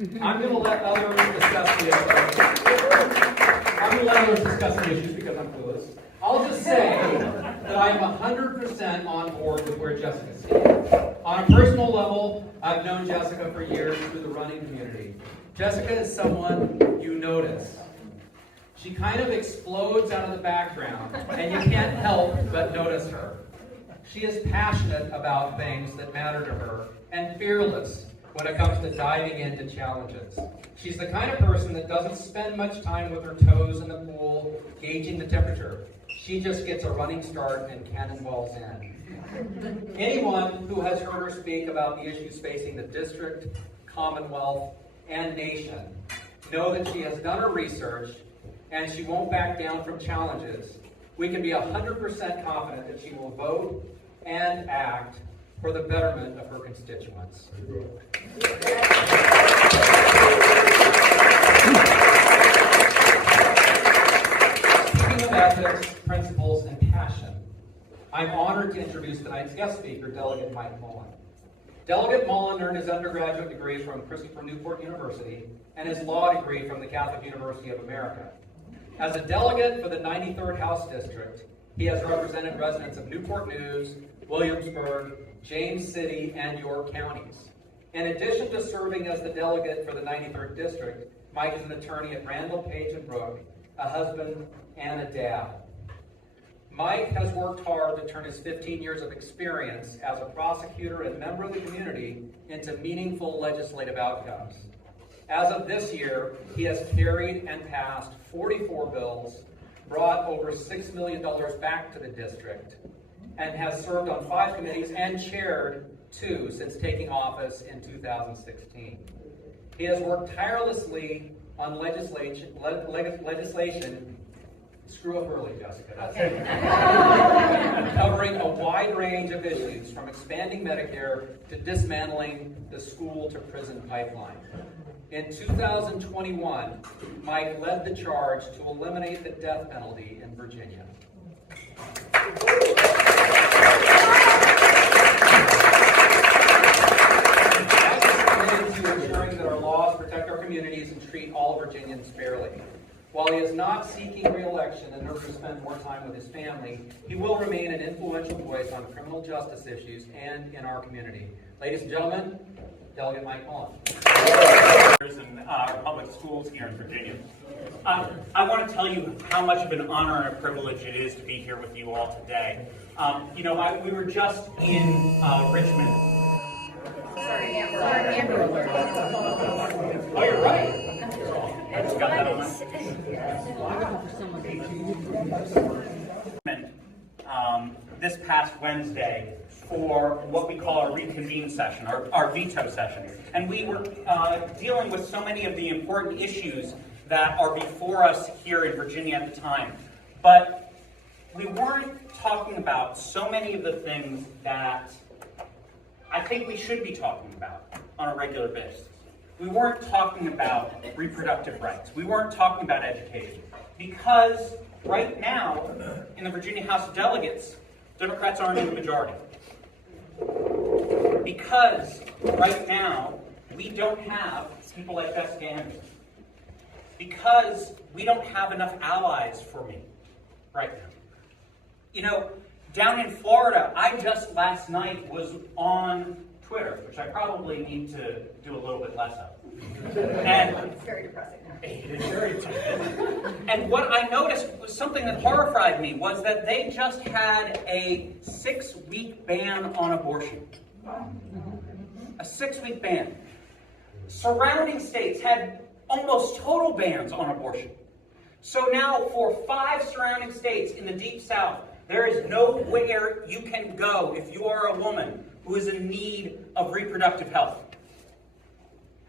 I'm going to let others discuss the issues because I'm clueless. I'll just say that I'm 100% on board with where Jessica stands. On a personal level, I've known Jessica for years through the running community. Jessica is someone you notice. She kind of explodes out of the background, and you can't help but notice her. She is passionate about things that matter to her and fearless when it comes to diving into challenges. She's the kind of person that doesn't spend much time with her toes in the pool, gauging the temperature. She just gets a running start and cannonballs in. Anyone who has heard her speak about the issues facing the district, Commonwealth, and nation know that she has done her research and she won't back down from challenges. We can be 100% confident that she will vote and act for the betterment of her constituents. Speaking of ethics, principles, and passion, I'm honored to introduce tonight's guest speaker, Delegate Mike Mullin. Delegate Mullin earned his undergraduate degree from Christopher Newport University and his law degree from the Catholic University of America. As a delegate for the 93rd House District, he has represented residents of Newport News, Williamsburg, James City, and York counties. In addition to serving as the delegate for the 93rd District, Mike is an attorney at Randall, Page & Brooke, a husband, and a dad. Mike has worked hard to turn his 15 years of experience as a prosecutor and member of the community into meaningful legislative outcomes. As of this year, he has carried and passed 44 bills, brought over $6 million back to the district, and has served on 5 committees and chaired 2 since taking office in 2016. He has worked tirelessly on legislation. Screw up early, Jessica. That's it. Covering a wide range of issues, from expanding Medicare to dismantling the school-to-prison pipeline. In 2021, Mike led the charge to eliminate the death penalty in Virginia. Mike is committed to ensuring that our laws protect our communities and treat all Virginians fairly. While he is not seeking re-election in order to spend more time with his family, he will remain an influential voice on criminal justice issues and in our community. Ladies and gentlemen, Delegate Mike Mullin. In our public schools here in Virginia. I want to tell you how much of an honor and a privilege it is to be here with you all today. We were just in Richmond. Sorry, Amber alert. Oh, you're right. I just got that on my... This past Wednesday for what we call our reconvene session, our veto session. And we were dealing with so many of the important issues that are before us here in Virginia at the time. But we weren't talking about so many of the things that I think we should be talking about on a regular basis. We weren't talking about reproductive rights. We weren't talking about education. Because right now, in the Virginia House of Delegates, Democrats aren't in the majority. Because right now, we don't have people like Jessica Anderson. Because we don't have enough allies for me right now. You know, down in Florida, I just last night was on Twitter, which I probably need to do a little bit less of. And It's very depressing. it is very depressing. And what I noticed was something that horrified me was that they just had a 6-week ban on abortion. A 6-week ban. Surrounding states had almost total bans on abortion. So now for 5 surrounding states in the Deep South, there is nowhere you can go if you are a woman who is in need of reproductive health.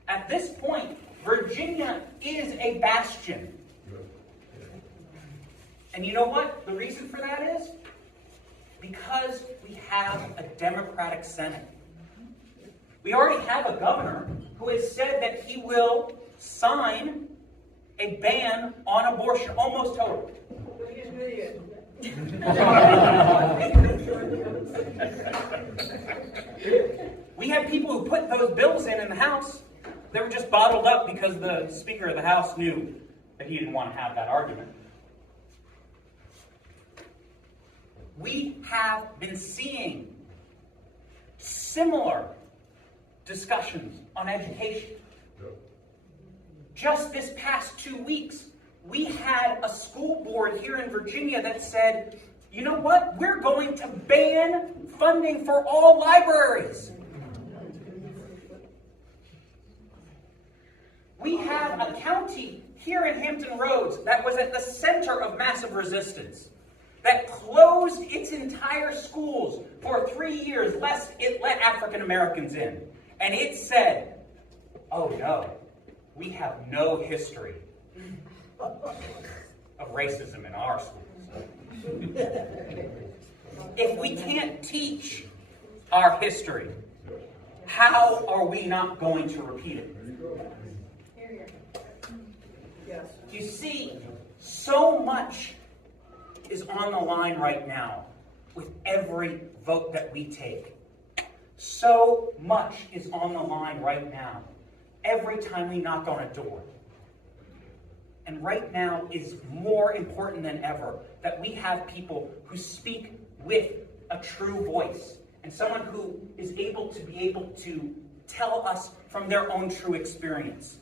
At this point, Virginia is a bastion. And you know what the reason for that is? Because we have a Democratic Senate. We already have a governor who has said that he will sign a ban on abortion, almost totally. We have people who put those bills in the House. They were just bottled up because the Speaker of the House knew that he didn't want to have that argument. We have been seeing similar discussions on education. Just this past 2 weeks, we had a school board here in Virginia that said, you know what? We're going to ban funding for all libraries. We have a county here in Hampton Roads that was at the center of massive resistance, that closed its entire schools for 3 years, lest it let African Americans in. And it said, oh no, we have no history of racism in our schools. If we can't teach our history, how are we not going to repeat it? You see, so much is on the line right now with every vote that we take. So much is on the line right now every time we knock on a door. And right now is more important than ever that we have people who speak with a true voice and someone who is able to tell us from their own true experience.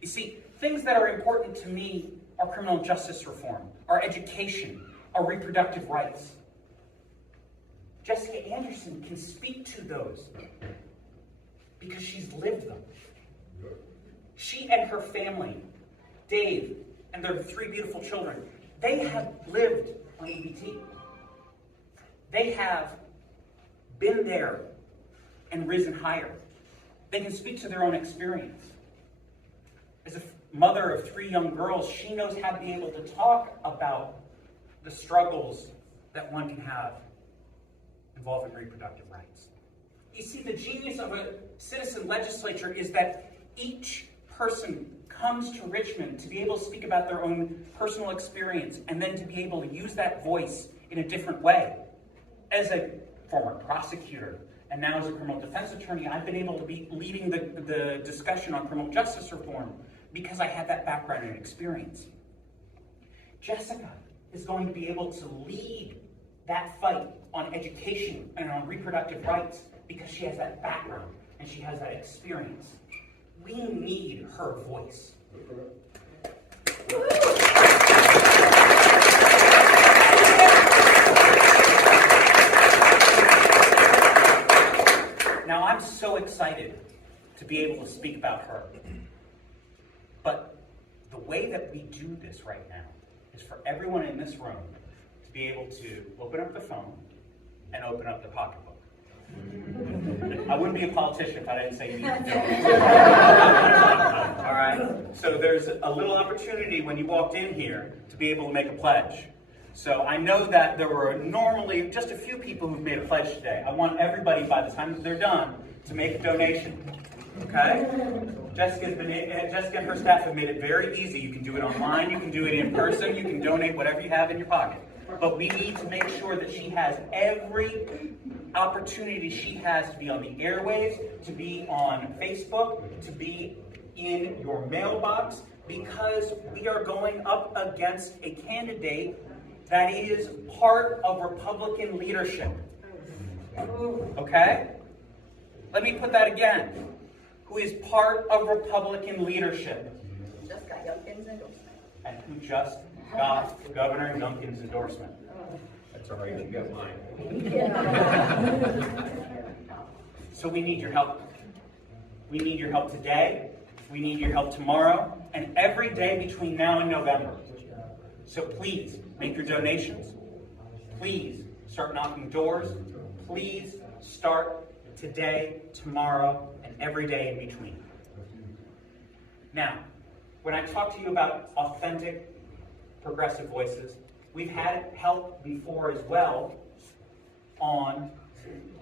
You see, things that are important to me are criminal justice reform, our education, our reproductive rights. Jessica Anderson can speak to those because she's lived them. She and her family, Dave, and their 3 beautiful children, they have lived on EBT. They have been there and risen higher. They can speak to their own experience. As a mother of 3 young girls, she knows how to be able to talk about the struggles that one can have involving reproductive rights. You see, the genius of a citizen legislature is that each person comes to Richmond to be able to speak about their own personal experience and then to be able to use that voice in a different way. As a former prosecutor and now as a criminal defense attorney, I've been able to be leading the discussion on criminal justice reform because I had that background and experience. Jessica is going to be able to lead that fight on education and on reproductive rights because she has that background and she has that experience. We need her voice. Now, I'm so excited to be able to speak about her. But the way that we do this right now is for everyone in this room to be able to open up the phone and open up the pocketbook. I wouldn't be a politician if I didn't say you need to do it. All right? So there's a little opportunity when you walked in here to be able to make a pledge. So I know that there were normally just a few people who've made a pledge today. I want everybody, by the time that they're done, to make a donation. Okay? Jessica and her staff have made it very easy. You can do it online, you can do it in person, you can donate whatever you have in your pocket. But we need to make sure that she has every opportunity she has to be on the airwaves, to be on Facebook, to be in your mailbox, because we are going up against a candidate that is part of Republican leadership. Okay? Let me put that again. Who is part of Republican leadership. Just got Youngkin's endorsement. And who just got Governor Youngkin's endorsement. That's all right, you got mine. So we need your help. We need your help today. We need your help tomorrow. And every day between now and November. So please, make your donations. Please, start knocking doors. Please, start today, tomorrow, and every day in between. Now, when I talk to you about authentic, progressive voices, we've had help before as well on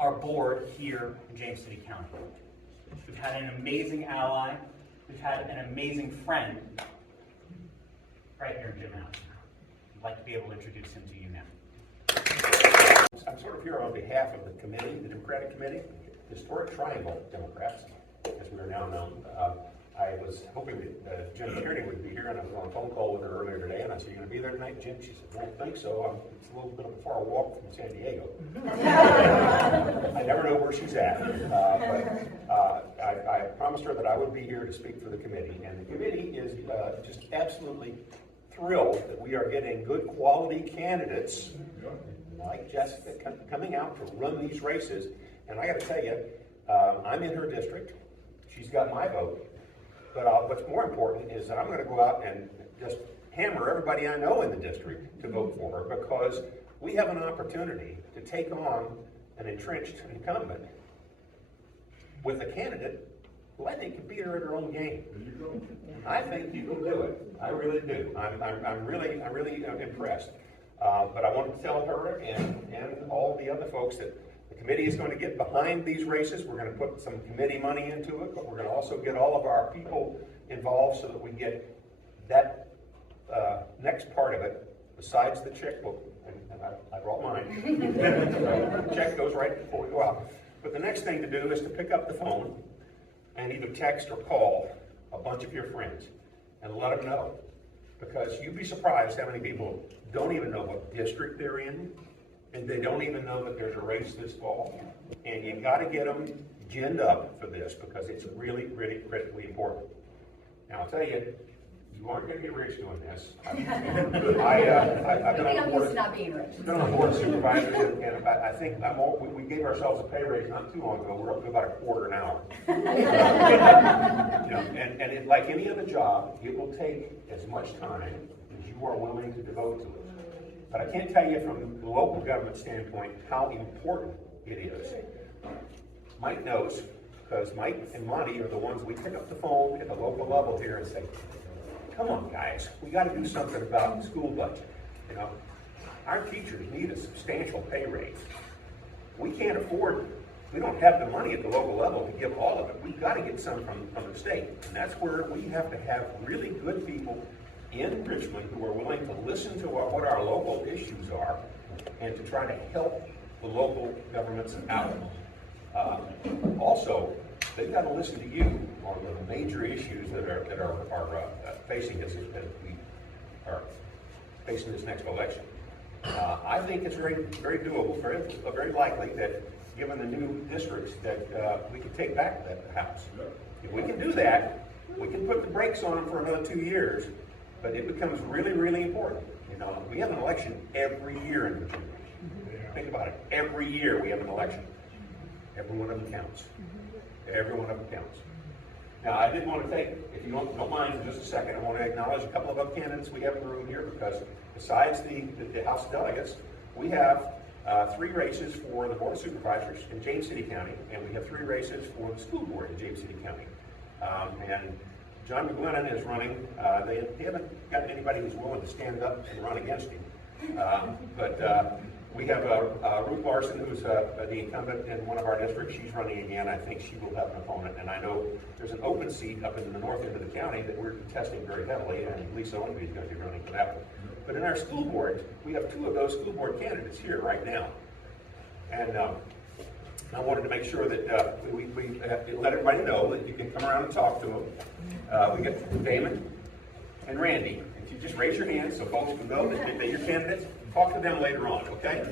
our board here in James City County. We've had an amazing ally. We've had an amazing friend right here in Jim House. I'd like to be able to introduce him to you now. I'm sort of here on behalf of the committee, the Democratic Committee, Historic Triangle Democrats. as we are now known. I was hoping that Jim Kearney would be here, and I was on a phone call with her earlier today, and I said, "You going to be there tonight, Jim?" She said, "I don't think so. It's a little bit of a far walk from San Diego." I never know where she's at, but I promised her that I would be here to speak for the committee, and the committee is just absolutely thrilled that we are getting good quality candidates like Jessica coming out to run these races. And I got to tell you, I'm in her district. She's got my vote. But what's more important is that I'm going to go out and just hammer everybody I know in the district to vote for her, because we have an opportunity to take on an entrenched incumbent with a candidate who I think can beat her at her own game. I think you can do it. I really do. I'm really impressed. But I want to tell her and all the other folks that the committee is going to get behind these races. We're going to put some committee money into it, but we're going to also get all of our people involved so that we get that next part of it, besides the checkbook, and I brought mine. So check goes right before we go out. But the next thing to do is to pick up the phone and either text or call a bunch of your friends and let them know. Because you'd be surprised how many people don't even know what district they're in, and they don't even know that there's a race this fall. And you got to get them ginned up for this, because it's really, really critically important. Now, I'll tell you, you aren't going to get rich doing this. I've been on the board. Not being rich. Been on the board of supervisors, and I think we gave ourselves a pay raise not too long ago. We're up to about a quarter an hour. And it, like any other job, it will take as much time as you are willing to devote to it. But I can't tell you from the local government standpoint how important it is. Mike knows, because Mike and Monty are the ones we pick up the phone at the local level here and say, "Come on, guys, we got to do something about the school budget. Our teachers need a substantial pay raise. We can't afford, we don't have the money at the local level to give all of it. We've got to get some from the state." And that's where we have to have really good people in Richmond who are willing to listen to what our local issues are and to try to help the local governments out. Also, they've got to listen to you on the major issues that are facing us as we are facing this next election. I think it's very, very doable, very likely that, given the new districts, that we can take back that house. If we can do that, we can put the brakes on them for another 2 years, but it becomes really, really important. We have an election every year in Virginia. Think about it. Every year we have an election. Every one of them counts. Every one of them counts. Now, I did want to take, if you don't mind for just a second, I want to acknowledge a couple of other candidates we have in the room here, because besides the House of Delegates, we have 3 races for the Board of Supervisors in James City County, and we have 3 races for the school board in James City County. And John McGlennon is running. They haven't got anybody who's willing to stand up and run against him. But we have Ruth Larson, who's the incumbent in one of our districts. She's running again. I think she will have an opponent. And I know there's an open seat up in the north end of the county that we're contesting very heavily, and Lisa Ownby is going to be running for that one. But in our school board, we have 2 of those school board candidates here right now. And I wanted to make sure that we let everybody know that you can come around and talk to them. We got Damon and Randy. If you just raise your hand so folks can know that you're candidates, talk to them later on, okay?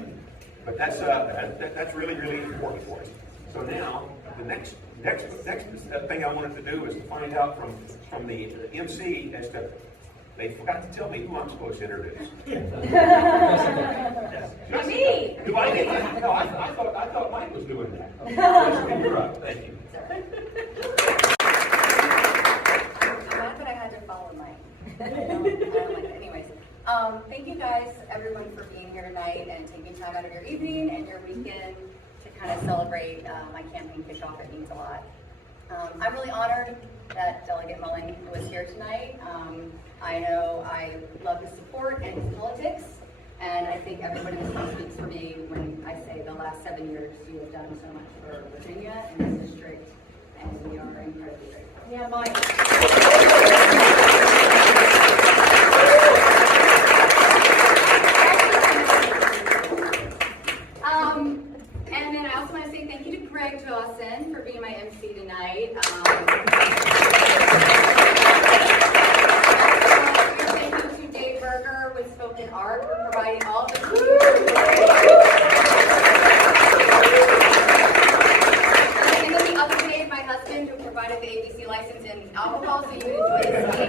But that's really, really important for us. So now, the next thing I wanted to do is to find out from the MC as to, they forgot to tell me who I'm supposed to introduce. Not me. Do I need to? No, I thought Mike was doing that. Yes, you're up. Thank you. Glad that I had to follow Mike. I don't like it. Anyways, thank you guys, everyone, for being here tonight and taking time out of your evening and your weekend to kind of celebrate my campaign kickoff. It means a lot. I'm really honored that Delegate Mullin was here tonight. I know I love his support and his politics, and I think everybody in this room speaks for me when I say the last 7 years you have done so much for Virginia and this district, and we are incredibly grateful. Yeah, Mike. And then I also want to say thank you to Dawson for being my MC tonight. vibrations and alcohol, so you enjoy the speech.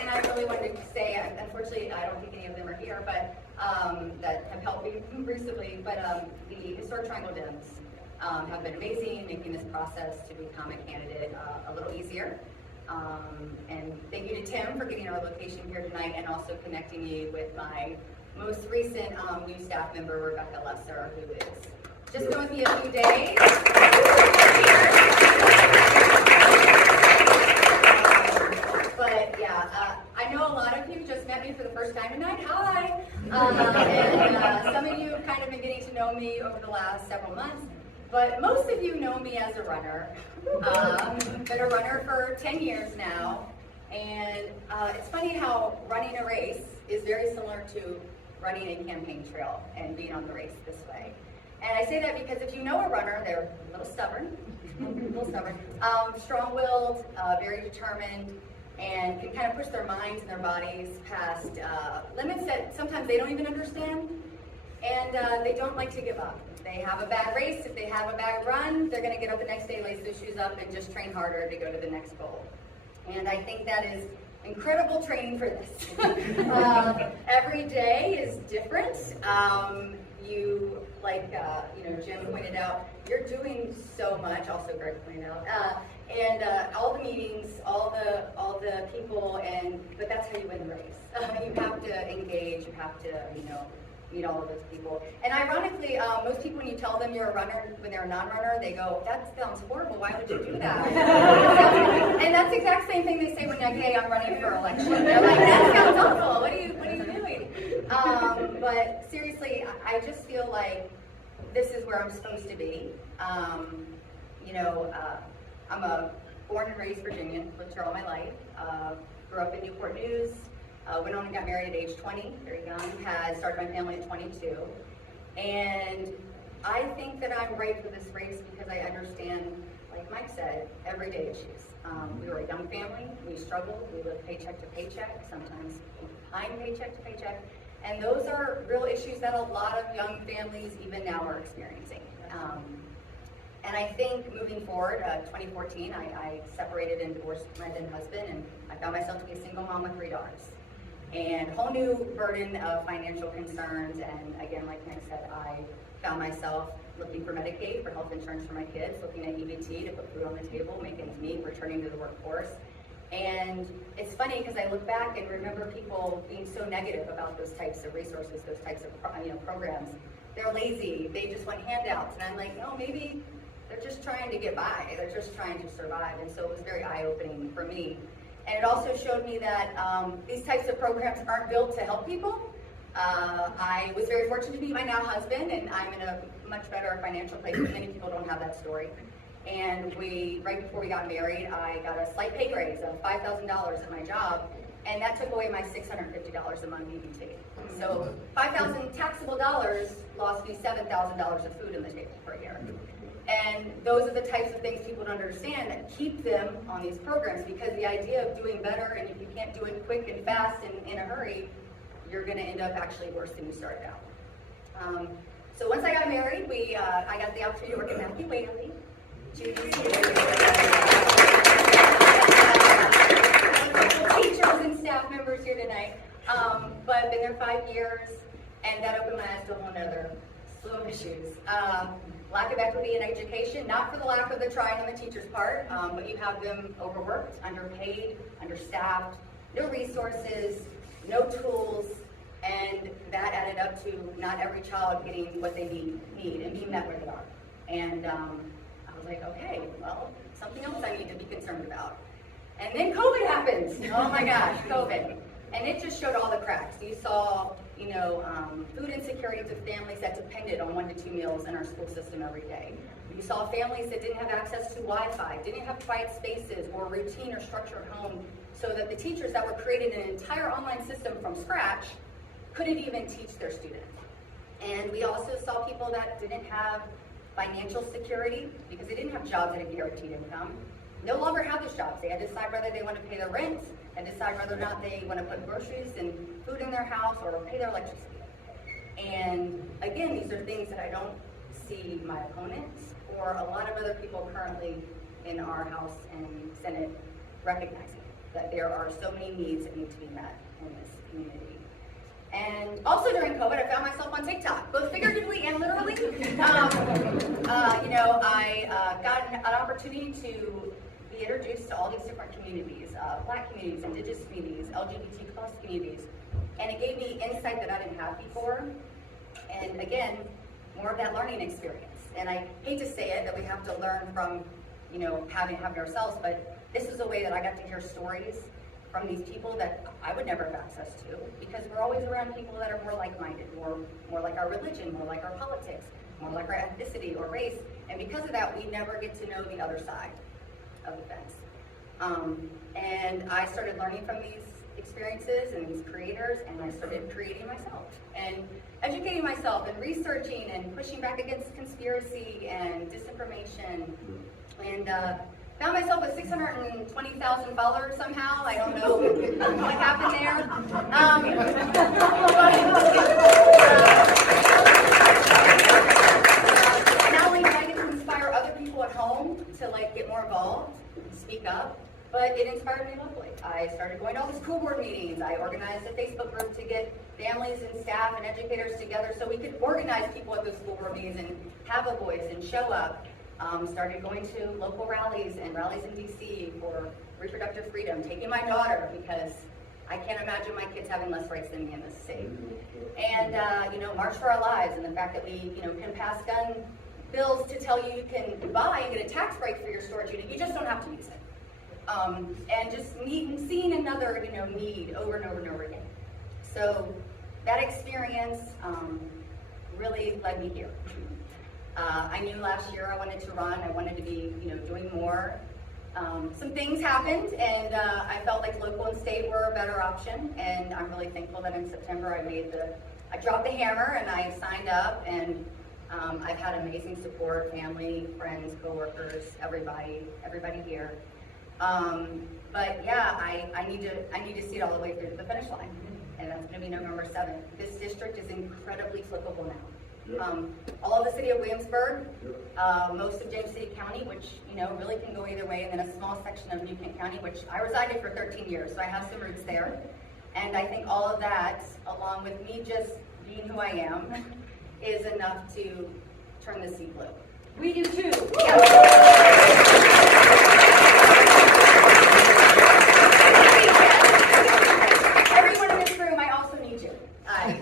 And I really wanted to say, unfortunately, I don't think any of them are here, but that have helped me recently, but the Historic Triangle Dems have been amazing, making this process to become a candidate a little easier. And thank you to Tim for getting our location here tonight and also connecting me with my most recent new staff member, Rebecca Lesser, who is just been with me a few days. But yeah, I know a lot of you just met me for the first time tonight. Hi! And some of you have kind of been getting to know me over the last several months. But most of you know me as a runner. Been a runner for 10 years now. And it's funny how running a race is very similar to running a campaign trail and being on the race this way. And I say that because if you know a runner, they're a little stubborn, strong-willed, very determined, and can kind of push their minds and their bodies past limits that sometimes they don't even understand. And they don't like to give up. They have a bad race, if they have a bad run, they're gonna get up the next day, lace their shoes up, and just train harder to go to the next goal. And I think that is incredible training for this. Every day is different. You, like, Jim pointed out, you're doing so much, also Greg pointed out, and all the meetings, all the people, but that's how you win the race. You have to engage, you have to, meet all of those people. And ironically, most people, when you tell them you're a runner, when they're a non-runner, they go, that sounds horrible, why would you do that? And that's the exact same thing they say when like, hey, I'm running for election. They're like, that sounds awful, what are you doing? But seriously, I just feel like this is where I'm supposed to be. I'm a born and raised Virginian, lived here all my life, grew up in Newport News, went on and got married at age 20, very young, had started my family at 22. And I think that I'm right for this race because I understand, like Mike said, everyday issues. We were a young family, we struggled, we lived paycheck to paycheck, sometimes behind paycheck to paycheck. And those are real issues that a lot of young families even now are experiencing. And I think moving forward, 2014, I separated and divorced my then husband, and I found myself to be a single mom with 3 daughters. And a whole new burden of financial concerns, and again, like Mike said, I found myself looking for Medicaid, for health insurance for my kids, looking at EBT to put food on the table, make ends meet, returning to the workforce. And it's funny because I look back and remember people being so negative about those types of resources, those types of programs. They're lazy, they just want handouts, and I'm like, no, maybe they're just trying to get by, they're just trying to survive. And so it was very eye-opening for me. And it also showed me that these types of programs aren't built to help people. I was very fortunate to meet my now husband, and I'm in a much better financial place, but many people don't have that story. And right before we got married, I got a slight pay raise of $5,000 at my job, and that took away my $650 a month EBT. So $5,000 taxable dollars lost me $7,000 of food on the table per year. And those are the types of things people don't understand that keep them on these programs, because the idea of doing better, and if you can't do it quick and fast and in a hurry, you're going to end up actually worse than you started out. So once I got married, I got the opportunity to work at Matthew Whaley. Teachers and staff members here tonight, but I've been there 5 years, and that opened my eyes to a whole nother slew of issues. Lack of equity in education, not for the lack of the trying on the teacher's part, but you have them overworked, underpaid, understaffed, no resources, no tools, and that added up to not every child getting what they need and being met where they are. And I was like, okay, well, something else I need to be concerned about. And then COVID happened. Oh my gosh, COVID. And it just showed all the cracks. You saw, food insecurity to families that depended on 1 to 2 meals in our school system every day. You saw families that didn't have access to Wi-Fi, didn't have quiet spaces or routine or structure at home, so that the teachers that were creating an entire online system from scratch couldn't even teach their students. And we also saw people that didn't have financial security because they didn't have jobs at a guaranteed income. No longer have those jobs. They had to decide whether they want to pay their rent and decide whether or not they want to put groceries and food in their house or pay their electricity. And again, these are things that I don't see my opponents for a lot of other people currently in our House and Senate recognizing that there are so many needs that need to be met in this community. And also during COVID, I found myself on TikTok, both figuratively and literally. I got an opportunity to be introduced to all these different communities, Black communities, Indigenous communities, LGBT plus communities, and it gave me insight that I didn't have before. And again, more of that learning experience. And I hate to say it, that we have to learn from, having ourselves, but this is a way that I got to hear stories from these people that I would never have access to, because we're always around people that are more like-minded, more like our religion, more like our politics, more like our ethnicity or race, and because of that, we never get to know the other side of the fence. And I started learning from these experiences and these creators, and I started creating myself and educating myself and researching and pushing back against conspiracy and disinformation, and found myself with 620,000 followers somehow. I don't know what happened there. Not only did I get to inspire other people at home to get more involved, speak up, but it inspired me locally. I started going to all the school board meetings. I organized a Facebook group to get families and staff and educators together so we could organize people at those school board meetings and have a voice and show up. Started going to local rallies and rallies in DC for reproductive freedom, taking my daughter because I can't imagine my kids having less rights than me in this state. And, March for Our Lives, and the fact that we, can pass gun bills to tell you can buy and get a tax break for your storage unit. You just don't have to use it. And just seeing another, need over and over and over again. So that experience really led me here. I knew last year I wanted to run. I wanted to be, doing more. Some things happened, and I felt like local and state were a better option. And I'm really thankful that in September I dropped the hammer and I signed up. And I've had amazing support, family, friends, coworkers, everybody here. But yeah, I need to see it all the way through to the finish line, and that's going to be November 7th. This district is incredibly flippable now. All of the city of Williamsburg, most of James City County, which really can go either way, and then a small section of New Kent County, which I resided for 13 years, so I have some roots there. And I think all of that, along with me just being who I am, is enough to turn the sea blue. We do too. Everyone in this room, I also need you.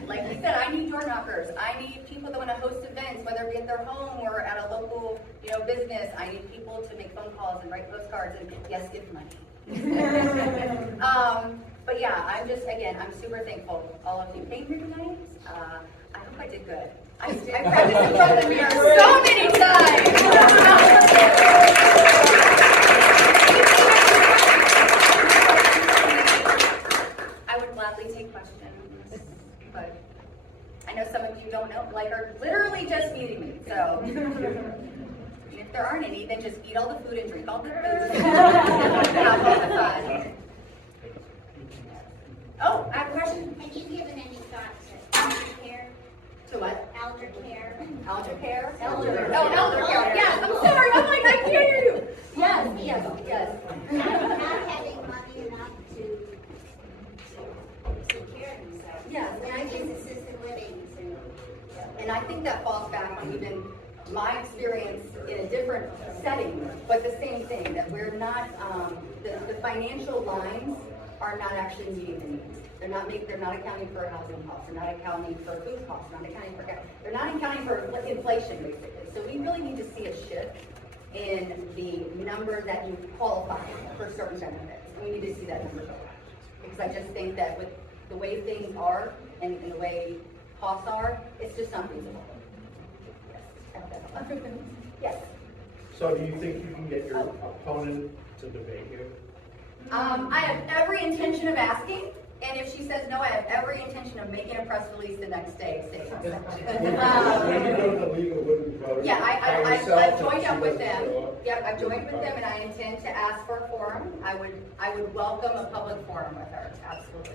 Like you said, I need door knockers. I need people that want to host events, whether it be at their home or at a local, business. I need people to make phone calls and write postcards and yes, give money. But yeah, I'm super thankful all of you came here tonight. I hope I did good. I practiced in front of the mirror so many times. I would gladly take questions, but I know some of you don't know, are literally just meeting me. So if there aren't any, then just eat all the food and drink all the booze. Have all the fun. Oh, I have a question. Have you given any thought to elder care? To what? Elder care. Elder care? Elder. Oh, elder care. Yes, I'm sorry. I'm like, I can't hear you. Yes. Not having money enough to take care of themselves. Yes, and I think assisted living. And I think that falls back on even my experience in a different setting, but the same thing, that we're not, the financial lines are not actually meeting the needs. They're not accounting for housing costs, they're not accounting for food costs, they're not accounting for inflation, basically. So we really need to see a shift in the number that you qualify for certain benefits. And we need to see that number go up. Because I just think that with the way things are and the way costs are, it's just not feasible. Yes. So do you think you can get your opponent to debate you? I have every intention of asking, and if she says no, I have every intention of making a press release the next day saying When you go to the League of Women Voters, yeah, I've joined up with them. Yep, I've joined with them, and I intend to ask for a forum. I would welcome a public forum with her, absolutely.